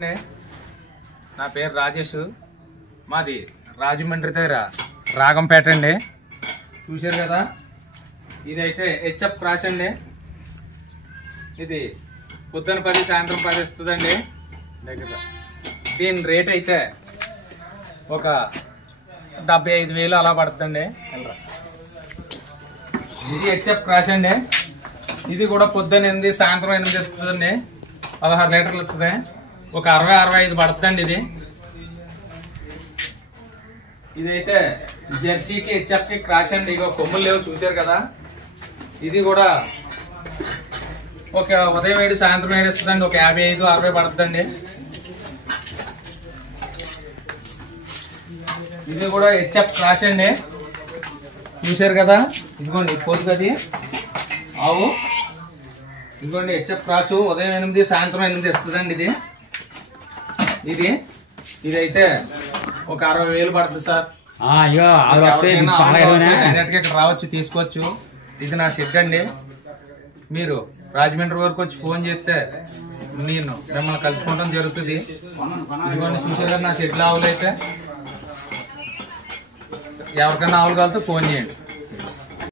నా పేరు రాజేష్. మాది రాజమండ్రి దగ్గర రాగంపేట అండి. చూశారు కదా, ఇదైతే హెచ్ఎఫ్ క్రాష్ అండి. ఇది పొద్దున 10 సాయంత్రం 10 ఇస్తుందండి. దగ్గర దీని రేట్ అయితే ఒక 75,000 అలా పడుతుందండి. ఇది హెచ్ఎఫ్ క్రాష్ అండి. ఇది కూడా పొద్దున్న 8 సాయంత్రం 8 ఇస్తుందండి. 16 లీటర్లు ఇస్తుంది. ఒక 60-65 పడుతుందండి. ఇదైతే జెర్సీకి హెచ్ఎఫ్కి క్రాష్ అండి. ఇక కొమ్ములు లేవు, చూశారు కదా. ఇది కూడా ఒక ఉదయం 7 సాయంత్రం 7 ఇస్తుందండి. ఒక 55-60 పడుతుందండి. ఇది కూడా హెచ్ఎఫ్ క్రాష్ అండి. చూశారు కదా, ఇదిగోండి పోతుగది ఆవు. ఇదిగోండి హెచ్ఎఫ్ క్రాష్, ఉదయం 8 సాయంత్రం 8 ఇస్తుందండి. ఇదైతే ఒక 60,000 పడుతుంది సార్. డైరెక్ట్ గా ఇక్కడ రావచ్చు, తీసుకోవచ్చు. ఇది నా షెడ్ అండి. మీరు రాజమండ్రి వరకు వచ్చి ఫోన్ చేస్తే నేను మిమ్మల్ని కలుసుకోవడం జరుగుతుంది. ఇదిగోండి చూసారు కదా నా షెడ్ ఆవులు. అయితే ఎవరికైనా ఆవులు కావాలంటే ఫోన్ చేయండి.